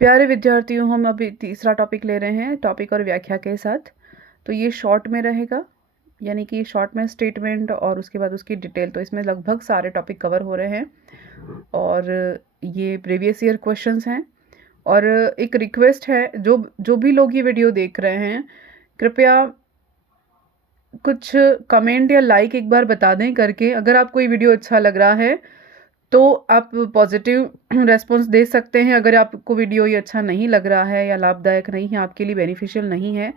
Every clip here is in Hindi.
प्यारे विद्यार्थियों, हम अभी तीसरा टॉपिक ले रहे हैं टॉपिक और व्याख्या के साथ। तो ये शॉर्ट में रहेगा, यानी कि शॉर्ट में स्टेटमेंट और उसके बाद उसकी डिटेल। तो इसमें लगभग सारे टॉपिक कवर हो रहे हैं और ये प्रीवियस ईयर क्वेश्चंस हैं। और एक रिक्वेस्ट है, जो जो भी लोग ये वीडियो देख रहे हैं, कृपया कुछ कमेंट या लाइक एक बार बता दें करके। अगर आपको ये वीडियो अच्छा लग रहा है तो आप पॉजिटिव रेस्पॉन्स दे सकते हैं। अगर आपको वीडियो ये अच्छा नहीं लग रहा है या लाभदायक नहीं है, आपके लिए बेनिफिशियल नहीं है,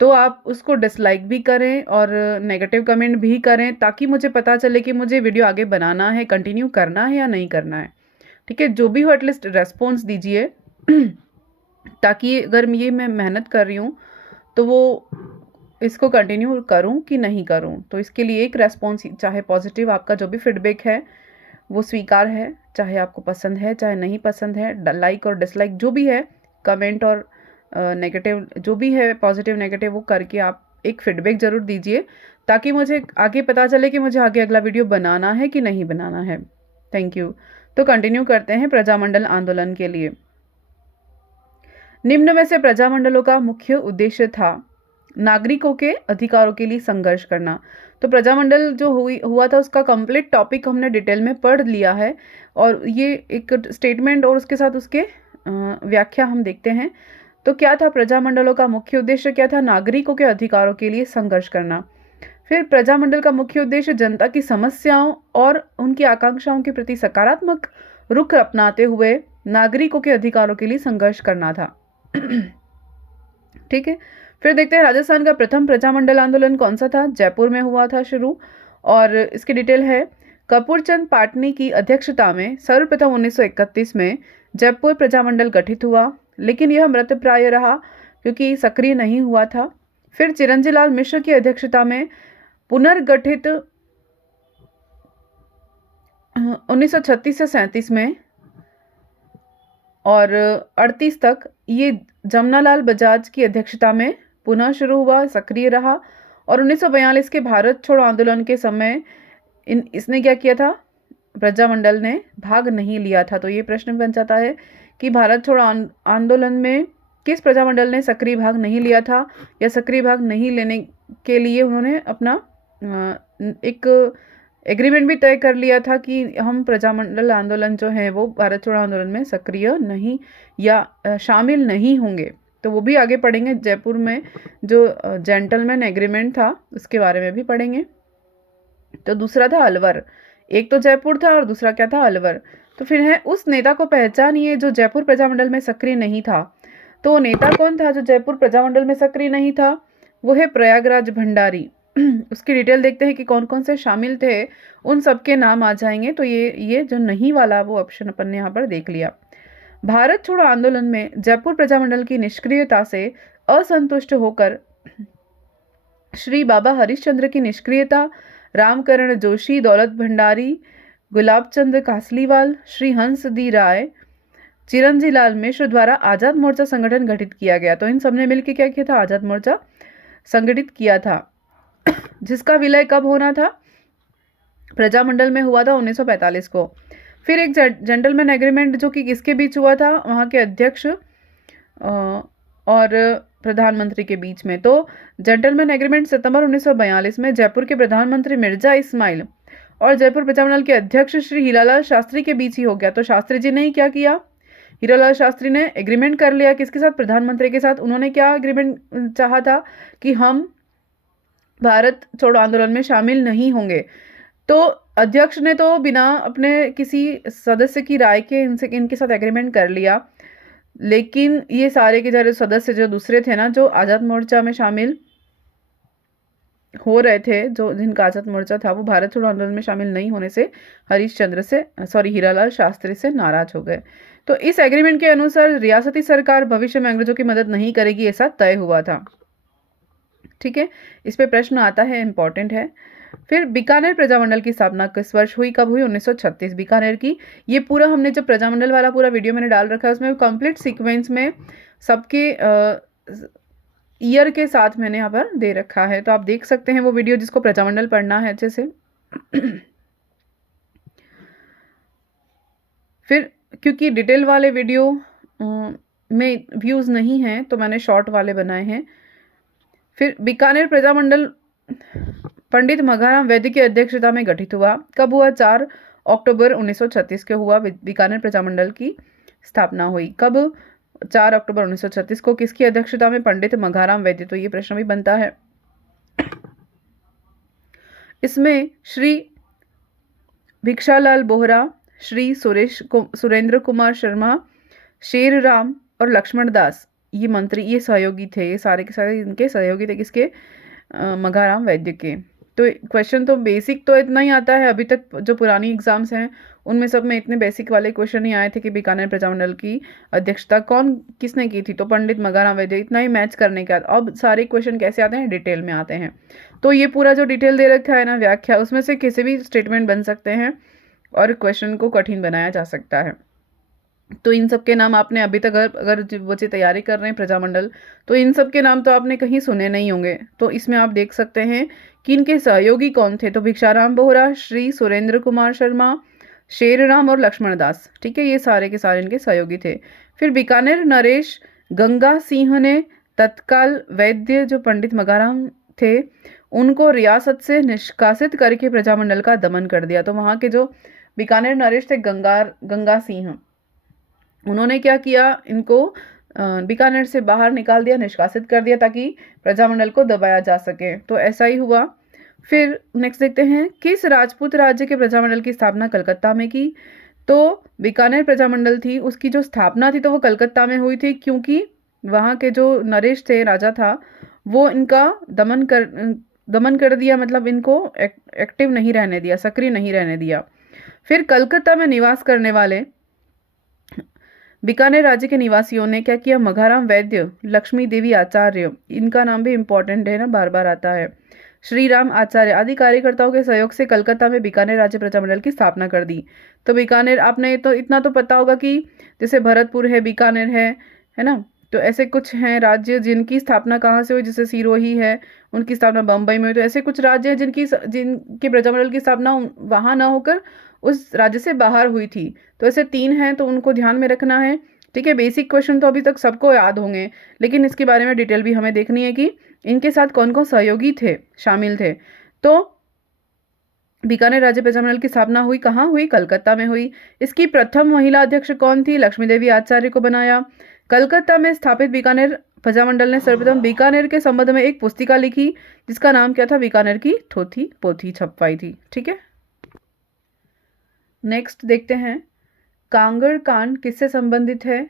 तो आप उसको डिसलाइक भी करें और नेगेटिव कमेंट भी करें, ताकि मुझे पता चले कि मुझे वीडियो आगे बनाना है, कंटिन्यू करना है या नहीं करना है। ठीक है, जो भी हो एटलीस्ट रेस्पॉन्स दीजिए ताकि अगर ये मैं मेहनत कर रही हूँ तो वो इसको कंटिन्यू करूँ कि नहीं करूँ। तो इसके लिए एक रेस्पॉन्स, चाहे पॉजिटिव, आपका जो भी फीडबैक है वो स्वीकार है, चाहे आपको पसंद है चाहे नहीं पसंद है। लाइक और डिसलाइक जो भी है, कमेंट और नेगेटिव जो भी है, पॉजिटिव नेगेटिव, वो करके आप एक फीडबैक ज़रूर दीजिए, ताकि मुझे आगे पता चले कि मुझे आगे अगला वीडियो बनाना है कि नहीं बनाना है। Thank you. तो कंटिन्यू करते हैं प्रजामंडल आंदोलन के लिए। निम्न में से प्रजामंडलों का मुख्य उद्देश्य था नागरिकों के अधिकारों के लिए संघर्ष करना। तो प्रजामंडल जो हुआ था उसका कंप्लीट टॉपिक हमने डिटेल में पढ़ लिया है, और ये एक स्टेटमेंट और उसके साथ उसके व्याख्या हम देखते हैं। तो क्या था प्रजामंडलों का मुख्य उद्देश्य? क्या था? नागरिकों के अधिकारों के लिए संघर्ष करना। फिर प्रजामंडल का मुख्य उद्देश्य जनता की समस्याओं और उनकी आकांक्षाओं के प्रति सकारात्मक रुख अपनाते हुए नागरिकों के अधिकारों के लिए संघर्ष करना था। ठीक है, फिर देखते हैं राजस्थान का प्रथम प्रजामंडल आंदोलन कौन सा था। जयपुर में हुआ था शुरू, और इसकी डिटेल है। कपूरचंद पाटनी की अध्यक्षता में सर्वप्रथम 1931 में जयपुर प्रजामंडल गठित हुआ, लेकिन यह मृतप्राय रहा क्योंकि सक्रिय नहीं हुआ था। फिर चिरंजी लाल मिश्र की अध्यक्षता में पुनर्गठित 1936 से 37 में, और 38 तक ये जमनालाल बजाज की अध्यक्षता में पुनः शुरू हुआ, सक्रिय रहा। और 1942 के भारत छोड़ो आंदोलन के समय इसने क्या किया था? प्रजामंडल ने भाग नहीं लिया था। तो ये प्रश्न बन जाता है कि भारत छोड़ो आंदोलन में किस प्रजामंडल ने सक्रिय भाग नहीं लिया था, या सक्रिय भाग नहीं लेने के लिए उन्होंने अपना एक एग्रीमेंट भी तय कर लिया था कि हम प्रजामंडल आंदोलन जो है वो भारत छोड़ो आंदोलन में सक्रिय नहीं या शामिल नहीं होंगे। तो वो भी आगे पढ़ेंगे। जयपुर में जो जेंटलमैन एग्रीमेंट था उसके बारे में भी पढ़ेंगे। तो दूसरा था अलवर। एक तो जयपुर था और दूसरा क्या था? अलवर। तो फिर है उस नेता को पहचानिए जो जयपुर प्रजामंडल में सक्रिय नहीं था। तो नेता कौन था जो जयपुर प्रजामंडल में सक्रिय नहीं था? वो है प्रयागराज भंडारी। उसकी डिटेल देखते हैं कि कौन कौन से शामिल थे, उन सबके नाम आ जाएंगे। तो ये जो नहीं वाला वो ऑप्शन अपन ने यहाँ पर देख लिया। भारत छोड़ो आंदोलन में जयपुर प्रजामंडल की निष्क्रियता से असंतुष्ट होकर श्री बाबा हरिश्चंद्र की निष्क्रियता, रामकरण जोशी, दौलत भंडारी, गुलाबचंद कासलीवाल, श्री हंस दी राय, चिरंजी लाल मिश्र द्वारा आज़ाद मोर्चा संगठन गठित किया गया। तो इन सबने मिलकर क्या किया था? आज़ाद मोर्चा संगठित किया था, जिसका विलय कब होना था? प्रजामंडल में हुआ था 1945 को। फिर एक जेंटलमैन एग्रीमेंट जो कि किसके बीच हुआ था? वहाँ के अध्यक्ष और प्रधानमंत्री के बीच में। तो जेंटलमैन एग्रीमेंट सितंबर 1942 में जयपुर के प्रधानमंत्री मिर्जा इस्माइल और जयपुर प्रजामंडल के अध्यक्ष श्री हीरालाल शास्त्री के बीच ही हो गया। तो शास्त्री जी ने क्या किया? हीरालाल शास्त्री ने एग्रीमेंट कर लिया किसके साथ? प्रधानमंत्री के साथ। उन्होंने क्या एग्रीमेंट चाहा था? कि हम भारत छोड़ो आंदोलन में शामिल नहीं होंगे। तो अध्यक्ष ने तो बिना अपने किसी सदस्य की राय के इनके साथ एग्रीमेंट कर लिया, लेकिन ये सारे के सारे सदस्य जो दूसरे थे ना, जो आज़ाद मोर्चा में शामिल हो रहे थे, जो जिनका आज़ाद मोर्चा था, वो भारत छोड़ो आंदोलन में शामिल नहीं होने से हीरालाल शास्त्री से नाराज हो गए। तो इस एग्रीमेंट के अनुसार रियासती सरकार भविष्य में अंग्रेजों की मदद नहीं करेगी, ऐसा तय हुआ था। ठीक है, इस पे प्रश्न आता है, इंपॉर्टेंट है। फिर बीकानेर प्रजामंडल की स्थापना किस वर्ष हुई, कब हुई? 1936 बीकानेर की। ये पूरा हमने जो प्रजामंडल वाला पूरा वीडियो मैंने डाल रखा है उसमें कंप्लीट सीक्वेंस में सबके ईयर के साथ मैंने यहाँ पर दे रखा है, तो आप देख सकते हैं वो वीडियो जिसको प्रजामंडल पढ़ना है अच्छे से। फिर क्योंकि डिटेल वाले वीडियो में व्यूज़ नहीं हैं तो मैंने शॉर्ट वाले बनाए हैं। फिर बीकानेर प्रजामंडल पंडित मघाराम वैद्य की अध्यक्षता में गठित हुआ। कब हुआ? 4 अक्टूबर 1936 को हुआ बीकानेर प्रजामंडल की स्थापना हुई। कब? 4 अक्टूबर 1936 को। किसकी अध्यक्षता में? पंडित मघाराम वैद्य। तो ये प्रश्न भी बनता है। इसमें श्री भिक्षालाल बोहरा, श्री सुरेंद्र कुमार शर्मा, शेर राम और लक्ष्मण दास ये मंत्री, ये सहयोगी थे। ये सारे के सारे इनके सहयोगी थे। किसके? मघाराम वैद्य के। तो क्वेश्चन तो बेसिक तो इतना ही आता है। अभी तक जो पुरानी एग्जाम्स हैं उनमें सब में इतने बेसिक वाले क्वेश्चन ही आए थे कि बीकानेर प्रजामंडल की अध्यक्षता किसने की थी? तो पंडित मघाराम वैद्य। इतना ही मैच करने के बाद अब सारे क्वेश्चन कैसे आते हैं? डिटेल में आते हैं। तो ये पूरा जो डिटेल दे रखा है ना, व्याख्या, उसमें से किसी भी स्टेटमेंट बन सकते हैं और क्वेश्चन को कठिन बनाया जा सकता है। तो इन सब के नाम आपने अभी तक अगर बच्चे तैयारी कर रहे हैं प्रजामंडल, तो इन सब के नाम तो आपने कहीं सुने नहीं होंगे। तो इसमें आप देख सकते हैं कि इनके सहयोगी कौन थे। तो भिक्षाराम बोहरा, श्री सुरेंद्र कुमार शर्मा, शेर राम और लक्ष्मण दास। ठीक है, ये सारे के सारे इनके सहयोगी थे। फिर बीकानेर नरेश गंगा सिंह ने तत्काल वैद्य जो पंडित मघाराम थे उनको रियासत से निष्कासित करके प्रजामंडल का दमन कर दिया। तो वहाँ के जो बीकानेर नरेश थे गंगा सिंह, उन्होंने क्या किया? इनको बीकानेर से बाहर निकाल दिया, निष्कासित कर दिया ताकि प्रजामंडल को दबाया जा सके। तो ऐसा ही हुआ। फिर नेक्स्ट देखते हैं, किस राजपूत राज्य के प्रजामंडल की स्थापना कलकत्ता में की? तो बीकानेर प्रजामंडल थी, उसकी जो स्थापना थी तो वो कलकत्ता में हुई थी, क्योंकि वहाँ के जो नरेश थे, राजा था, वो इनका दमन कर दिया, मतलब इनको एक्टिव नहीं रहने दिया, सक्रिय नहीं रहने दिया। फिर कलकत्ता में निवास करने वाले बीकानेर राज्य के निवासियों ने क्या किया? मघाराम वैद्य, लक्ष्मी देवी आचार्य, इनका नाम भी इंपॉर्टेंट है ना, बार बार आता है, श्री राम आचार्य आदि कार्यकर्ताओं के सहयोग से कलकत्ता में बीकानेर राज्य प्रजामंडल की स्थापना कर दी। तो बीकानेर, आपने तो इतना तो पता होगा कि जैसे भरतपुर है, बीकानेर है ना, तो ऐसे कुछ हैं राज्य जिनकी स्थापना कहाँ से हुई, जैसे सिरोही है, उनकी स्थापना बम्बई में हुई। तो ऐसे कुछ राज्य हैं जिनकी प्रजामंडल की स्थापना वहाँ ना होकर उस राज्य से बाहर हुई थी। तो ऐसे 3 हैं, तो उनको ध्यान में रखना है। ठीक है, बेसिक क्वेश्चन तो अभी तक सबको याद होंगे, लेकिन इसके बारे में डिटेल भी हमें देखनी है कि इनके साथ कौन कौन सहयोगी थे, शामिल थे। तो बीकानेर राज्य प्रजामंडल की स्थापना हुई, कहाँ हुई? कलकत्ता में हुई। इसकी प्रथम महिला अध्यक्ष कौन थी? लक्ष्मी देवी आचार्य को बनाया। कलकत्ता में स्थापित बीकानेर प्रजामंडल ने सर्वप्रथम बीकानेर के संबंध में एक पुस्तिका लिखी, जिसका नाम क्या था? बीकानेर की थोथी पोथी छपवाई थी। ठीक है, नेक्स्ट देखते हैं, कांगड़ कांड किससे संबंधित है?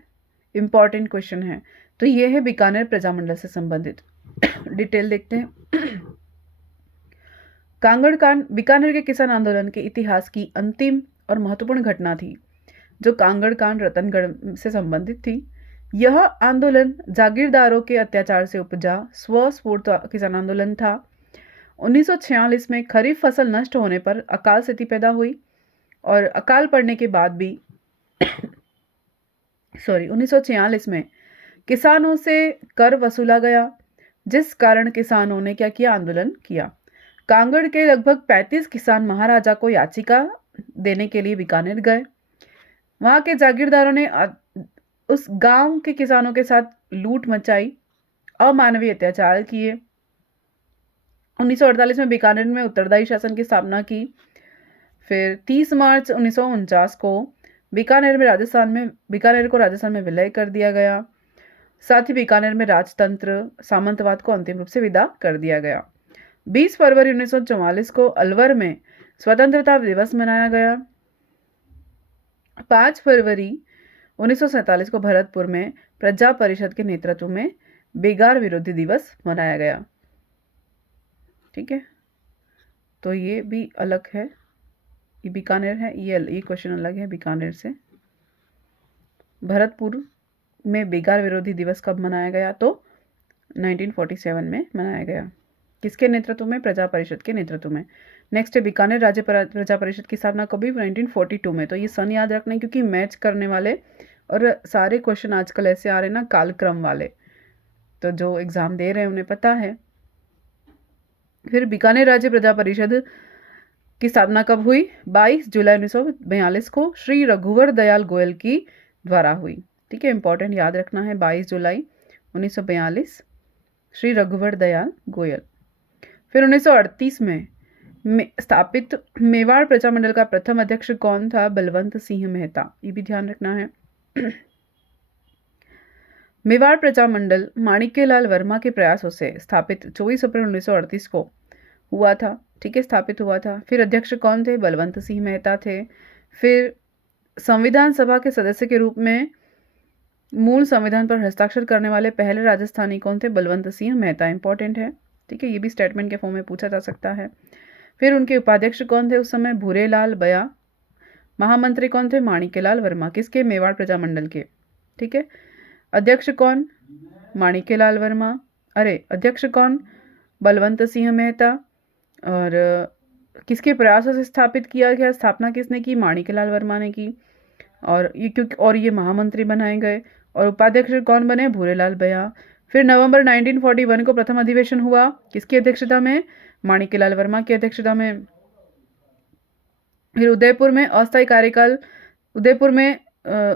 इंपॉर्टेंट क्वेश्चन है। तो ये है बीकानेर प्रजामंडल से संबंधित। डिटेल देखते हैं। कांगड़ कांड बीकानेर के किसान आंदोलन के इतिहास की अंतिम और महत्वपूर्ण घटना थी, जो कांगड़ कांड रतनगढ़ से संबंधित थी। यह आंदोलन जागीरदारों के अत्याचार से उपजा स्वस्फूर्त किसान आंदोलन था। 1946 में खरीफ फसल नष्ट होने पर अकाल स्थिति पैदा हुई और अकाल पड़ने के बाद भी 1946 में किसानों से कर वसूला गया, जिस कारण किसानों ने क्या किया? आंदोलन किया। कांगड़ के लगभग 35 किसान महाराजा को याचिका देने के लिए बीकानेर गए। वहां के जागीरदारों ने उस गांव के किसानों के साथ लूट मचाई, अमानवीय अत्याचार किए। 1948 में बीकानेर में उत्तरदायी शासन की स्थापना की। फिर 30 मार्च 1949 को बीकानेर को राजस्थान में विलय कर दिया गया। साथ ही बीकानेर में राजतंत्र सामंतवाद को अंतिम रूप से विदा कर दिया गया। 20 फरवरी 1944 को अलवर में स्वतंत्रता दिवस मनाया गया। 5 फरवरी 1947 को भरतपुर में प्रजा परिषद के नेतृत्व में बेगार विरोधी दिवस मनाया गया। ठीक है, तो ये भी अलग है, ये बीकानेर है, ये क्वेश्चन अलग है बीकानेर से। भरतपुर में बेगार विरोधी दिवस कब मनाया गया? तो 1947 में मनाया गया। किसके नेतृत्व में? प्रजा परिषद के नेतृत्व में। नेक्स्ट है, बीकानेर राज्य प्रजा परिषद की स्थापना कभी? 1942 में। तो ये सन याद रखना है, क्योंकि मैच करने वाले और सारे क्वेश्चन आजकल ऐसे आ रहे हैं ना, कालक्रम वाले, तो जो एग्जाम दे रहे हैं उन्हें पता है। फिर बीकानेर राज्य प्रजा परिषद की स्थापना कब हुई? 22 जुलाई 1942 को श्री रघुवर दयाल गोयल की द्वारा हुई। ठीक है, इंपॉर्टेंट याद रखना है। 22 जुलाई 1942 श्री रघुवर दयाल गोयल। फिर 1938 में स्थापित मेवाड़ प्रजामंडल का प्रथम अध्यक्ष कौन था? बलवंत सिंह मेहता, ये भी ध्यान रखना है। मेवाड़ प्रजामंडल माणिक्यलाल वर्मा के प्रयासों से स्थापित 24 अप्रैल 1938 को हुआ था। ठीक है, स्थापित हुआ था। फिर अध्यक्ष कौन थे? बलवंत सिंह मेहता थे। फिर संविधान सभा के सदस्य के रूप में मूल संविधान पर हस्ताक्षर करने वाले पहले राजस्थानी कौन थे? बलवंत सिंह मेहता, इंपॉर्टेंट है। ठीक है, ये भी स्टेटमेंट के फॉर्म में पूछा जा सकता है। फिर उनके उपाध्यक्ष कौन थे उस समय? भूरेलाल बया। महामंत्री कौन थे? माणिक्यलाल वर्मा। किसके? मेवाड़ प्रजामंडल के। ठीक है, अध्यक्ष कौन? माणिक्यलाल वर्मा। अध्यक्ष कौन? बलवंत सिंह मेहता। और किसके प्रयासों से स्थापित किया गया? स्थापना किसने की? माणिक्यलाल वर्मा ने की। और ये महामंत्री बनाए गए। और उपाध्यक्ष कौन बने? भूरेलाल बया। फिर नवंबर 1941 को प्रथम अधिवेशन हुआ, किसकी अध्यक्षता में? माणिक्यलाल वर्मा की अध्यक्षता में। फिर उदयपुर में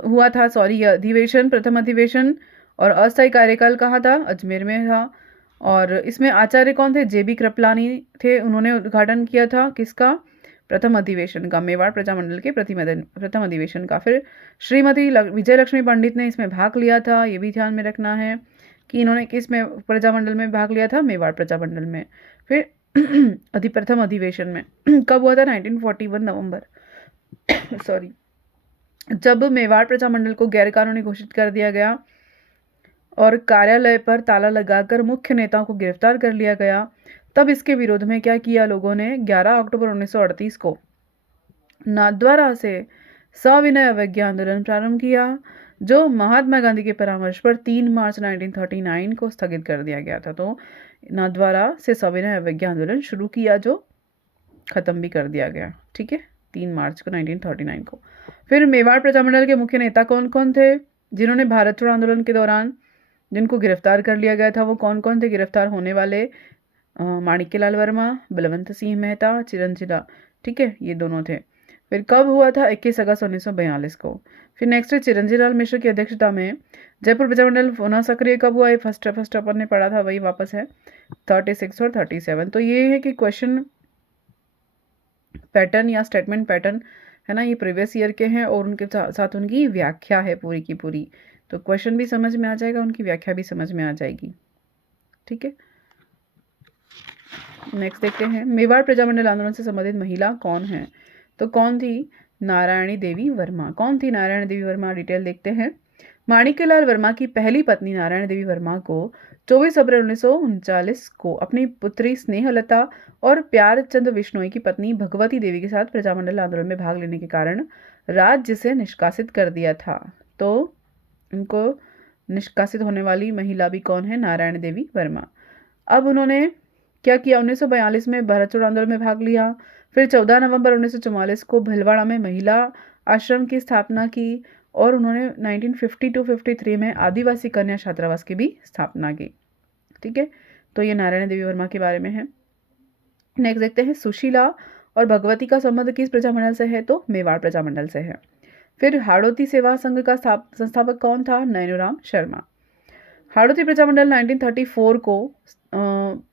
हुआ था ये अधिवेशन, प्रथम अधिवेशन। और अस्थायी कार्यकाल कहाँ था? अजमेर में था। और इसमें आचार्य कौन थे? जेबी कृपलानी थे, उन्होंने उद्घाटन किया था किसका? प्रथम अधिवेशन का, मेवाड़ प्रजामंडल के प्रथम अधिवेशन का। फिर श्रीमती विजय लक्ष्मी पंडित ने इसमें भाग लिया था, ये भी ध्यान में रखना है कि इन्होंने किस में प्रजामंडल में भाग लिया था? मेवाड़ प्रजामंडल में। फिर प्रथम अधिवेशन में कब हुआ था? 1941 नवंबर सॉरी, जब मेवाड़ प्रजामंडल को गैरकानूनी घोषित कर दिया गया और कार्यालय पर ताला लगाकर मुख्य नेताओं को गिरफ्तार कर लिया गया, तब इसके विरोध में क्या किया लोगों ने? 11 अक्टूबर 1938 को नाथद्वारा से सविनय अवज्ञा आंदोलन प्रारंभ किया, जो महात्मा गांधी के परामर्श पर 3 मार्च 1939 को स्थगित कर दिया गया था। तो नाथद्वारा से सविनय अवज्ञा आंदोलन शुरू किया, जो खत्म भी कर दिया गया। ठीक है, 3 मार्च को 1939 को। फिर मेवाड़ प्रजामंडल के मुख्य नेता कौन कौन थे जिन्होंने भारत छोड़ो आंदोलन के दौरान जिनको गिरफ्तार कर लिया गया था? वो कौन कौन थे गिरफ्तार होने वाले? माणिक्यलाल वर्मा, बलवंत सिंह मेहता, चिरंजीलाल। ठीक है, ये दोनों थे। फिर कब हुआ था? 21 अगस्त 1942 को। फिर नेक्स्ट है चिरंजीलाल मिश्र की अध्यक्षता में जयपुर प्रजामंडल पुनः सक्रिय कब हुआ? ये फर्स्ट अपन ने पढ़ा था, वही वापस है 36 और 37। तो ये है कि क्वेश्चन पैटर्न या स्टेटमेंट पैटर्न है ना, ये प्रीवियस ईयर के हैं और उनके साथ उनकी व्याख्या है पूरी की पूरी। तो क्वेश्चन भी समझ में आ जाएगा, उनकी व्याख्या भी समझ में आ जाएगी। ठीक है, नेक्स्ट देखते हैं, मेवाड़ प्रजामंडल आंदोलन से संबंधित महिला कौन है? तो कौन थी? नारायणी देवी वर्मा। कौन थी नारायणी देवी वर्मा? डिटेल देखते हैं। माणिक्यलाल वर्मा की पहली पत्नी नारायण देवी वर्मा को 24 अप्रैल 1939 को अपनी पुत्री स्नेहलता और प्यारचंद बिश्नोई की पत्नी भगवती देवी के साथ प्रजामंडल आंदोलन में भाग लेने के कारण राज्य से निष्कासित कर दिया था। तो उनको निष्कासित होने वाली महिला भी कौन है? नारायण देवी वर्मा। अब उन्होंने क्या किया? 1942 में भारत छोड़ो आंदोलन में भाग लिया। फिर 14 नवंबर 1944 को भीलवाड़ा में महिला आश्रम की स्थापना की और उन्होंने 1952-53 में आदिवासी कन्या छात्रावास की भी स्थापना की। ठीक है, तो ये नारायण देवी वर्मा के बारे में है। नेक्स्ट देखते हैं, सुशीला और भगवती का संबंध किस प्रजामंडल से है? तो मेवाड़ प्रजामंडल से है। फिर हाड़ौती सेवा संघ का संस्थापक कौन था? नैनूराम शर्मा। हाड़ौती प्रजामंडल 1934 को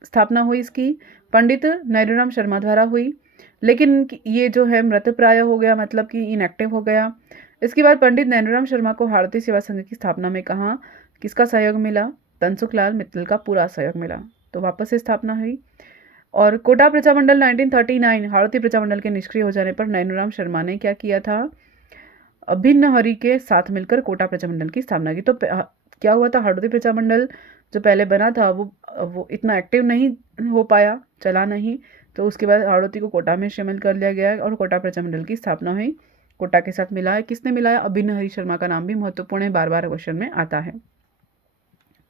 स्थापना हुई इसकी, पंडित नैनूराम शर्मा द्वारा हुई, लेकिन ये जो है मृतप्राय हो गया, मतलब कि इनएक्टिव हो गया। इसके बाद पंडित नैनूराम शर्मा को हाड़ौती सेवा संघ की स्थापना में कहाँ किसका सहयोग मिला? तनसुखलाल मित्तल का पूरा सहयोग मिला, तो वापस से स्थापना हुई। और कोटा प्रजामंडल 1939, हाड़ौती प्रजामंडल के निष्क्रिय हो जाने पर नैनूराम शर्मा ने क्या किया था? अभिन्न हरि के साथ मिलकर कोटा प्रजामंडल की स्थापना की। तो क्या हुआ था? हाड़ौती प्रजामंडल जो पहले बना था वो इतना एक्टिव नहीं हो पाया, चला नहीं, तो उसके बाद हाड़ौती को कोटा में शामिल कर लिया गया और कोटा प्रजामंडल की स्थापना हुई। कोटा के साथ मिला है, किसने मिलाया? अभिन्न हरि शर्मा का नाम भी महत्वपूर्ण है, बार बार क्वेश्चन में आता है।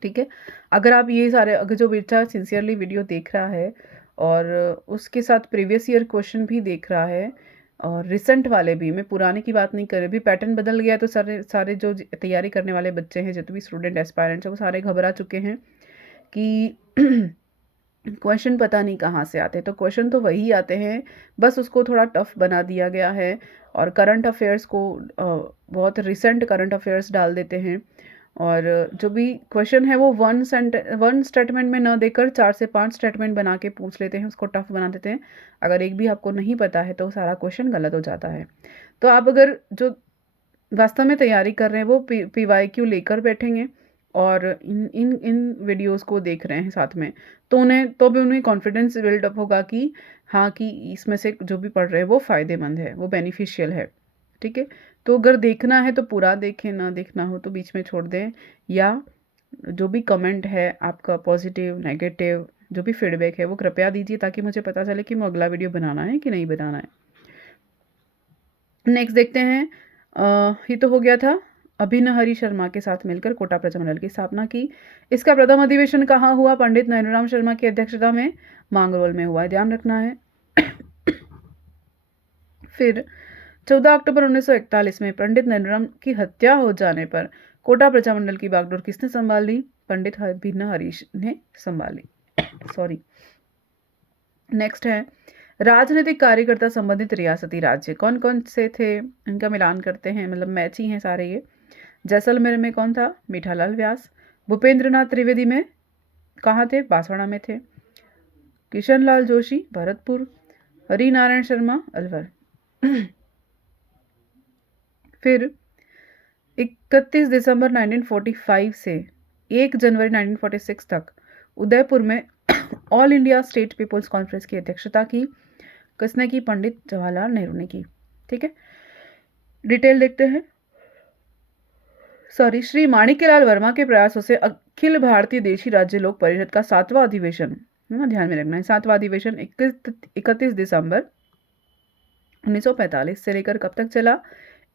ठीक है, अगर आप ये सारे, अगर जो बच्चा सिंसियरली वीडियो देख रहा है और उसके साथ प्रीवियस ईयर क्वेश्चन भी देख रहा है और रिसेंट वाले भी, मैं पुराने की बात नहीं कर रही, भी पैटर्न बदल गया, तो सारे जो तैयारी करने वाले बच्चे हैं, जितने भी स्टूडेंट एस्पायरेंट्स हैं, वो सारे घबरा चुके हैं कि क्वेश्चन पता नहीं कहाँ से आते हैं, तो क्वेश्चन तो वही आते हैं, बस उसको थोड़ा टफ बना दिया गया है और करंट अफेयर्स को बहुत रिसेंट करंट अफेयर्स डाल देते हैं। और जो भी क्वेश्चन है वो वन स्टेटमेंट में न देकर 4 से 5 स्टेटमेंट बना के पूछ लेते हैं, उसको टफ बना देते हैं। अगर एक भी आपको नहीं पता है तो सारा क्वेश्चन गलत हो जाता है। तो आप अगर जो वास्तव में तैयारी कर रहे हैं वो PYQ लेकर बैठेंगे और इन इन इन वीडियोस को देख रहे हैं साथ में, तो भी उन्हें कॉन्फिडेंस बिल्डअप होगा कि हाँ, कि इसमें से जो भी पढ़ रहे हैं वो फ़ायदेमंद है, वो बेनिफिशियल है। ठीक है? तो अगर देखना है तो पूरा देखें, ना देखना हो तो बीच में छोड़ दें, या जो भी कमेंट है आपका पॉजिटिव, नेगेटिव, जो भी फीडबैक है वो कृपया दीजिए, ताकि मुझे पता चले कि मैं अगला वीडियो बनाना है कि नहीं बनाना है। नेक्स्ट देखते हैं, ये तो हो गया था। अभिनव हरि शर्मा के साथ मिलकर कोटा प्रजामंडल की स्थापना की। इसका प्रथम अधिवेशन कहाँ हुआ? पंडित नैनूराम शर्मा की अध्यक्षता में मांगरोल में हुआ, ध्यान रखना है। फिर 14 अक्टूबर 1941 में पंडित नैनूराम की हत्या हो जाने पर कोटा प्रजामंडल की बागडोर किसने संभाली? पंडित अभिनव हरीश ने संभाली। सॉरी। नेक्स्ट है, राजनीतिक कार्यकर्ता संबंधित रियासती राज्य कौन कौन से थे? इनका मिलान करते हैं, मतलब मैच ही हैं सारे ये। जैसलमेर में कौन था? मीठालाल व्यास। भूपेंद्रनाथ त्रिवेदी में कहाँ थे? बांसवाड़ा में थे। किशनलाल जोशी भरतपुर। हरिनारायण शर्मा अलवर। फिर 31 दिसंबर 1945 से 1 जनवरी 1946 तक उदयपुर में all India state peoples conference की अध्यक्षता की। किसने की? पंडित जवाहरलाल नेहरू ने की। ठीक है, डिटेल देखते हैं। श्री माणिक्यलाल वर्मा के प्रयासों से अखिल भारतीय देशी राज्य लोक परिषद का 7वां अधिवेशन, ध्यान में रखना है, 7वां अधिवेशन 31 दिसंबर 1945 से लेकर कब तक चला?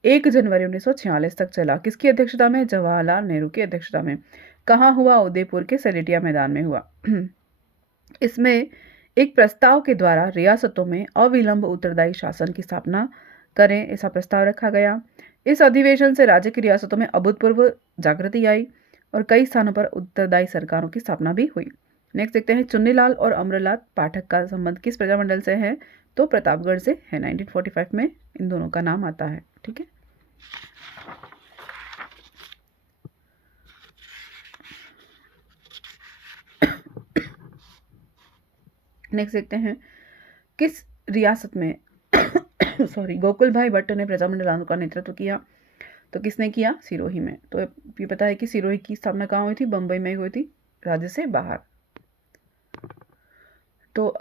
1 जनवरी 1946 तक चला। किसकी अध्यक्षता में? जवाहरलाल नेहरू की अध्यक्षता में। कहाँ हुआ? उदयपुर के सलेटिया मैदान में हुआ। इसमें एक प्रस्ताव के द्वारा रियासतों में अविलंब उत्तरदायी शासन की स्थापना करें, ऐसा प्रस्ताव रखा गया। इस अधिवेशन से राज्य की रियासतों में अभूतपूर्व जागृति आई और कई स्थानों पर उत्तरदायी सरकारों की स्थापना भी हुई। नेक्स्ट देखते हैं, चुन्नीलाल और अमरलाल पाठक का संबंध किस प्रजामंडल से है? तो प्रतापगढ़ से है। 1945 में इन दोनों का नाम आता है। ठीक है, नेक्स्ट देखते हैं, किस रियासत में गोकुल भाई भट्ट ने प्रजामंडल आंदोलन का नेतृत्व किया? तो किसने किया? सिरोही में। तो ये पता है कि सिरोही की स्थापना कहाँ हुई थी? बंबई में हुई थी, राज्य से बाहर। तो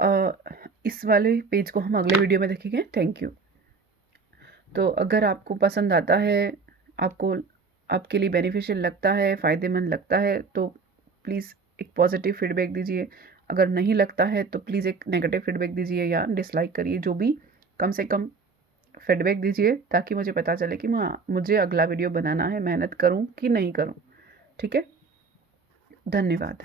इस वाले पेज को हम अगले वीडियो में देखेंगे। Thank you. तो अगर आपको पसंद आता है, आपको आपके लिए बेनिफिशियल लगता है, फ़ायदेमंद लगता है, तो प्लीज़ एक पॉजिटिव फीडबैक दीजिए। अगर नहीं लगता है तो प्लीज़ एक नेगेटिव फीडबैक दीजिए या डिसलाइक करिए, जो भी, कम से कम फीडबैक दीजिए, ताकि मुझे पता चले कि मुझे अगला वीडियो बनाना है, मेहनत करूं कि नहीं करूं। ठीक है, धन्यवाद।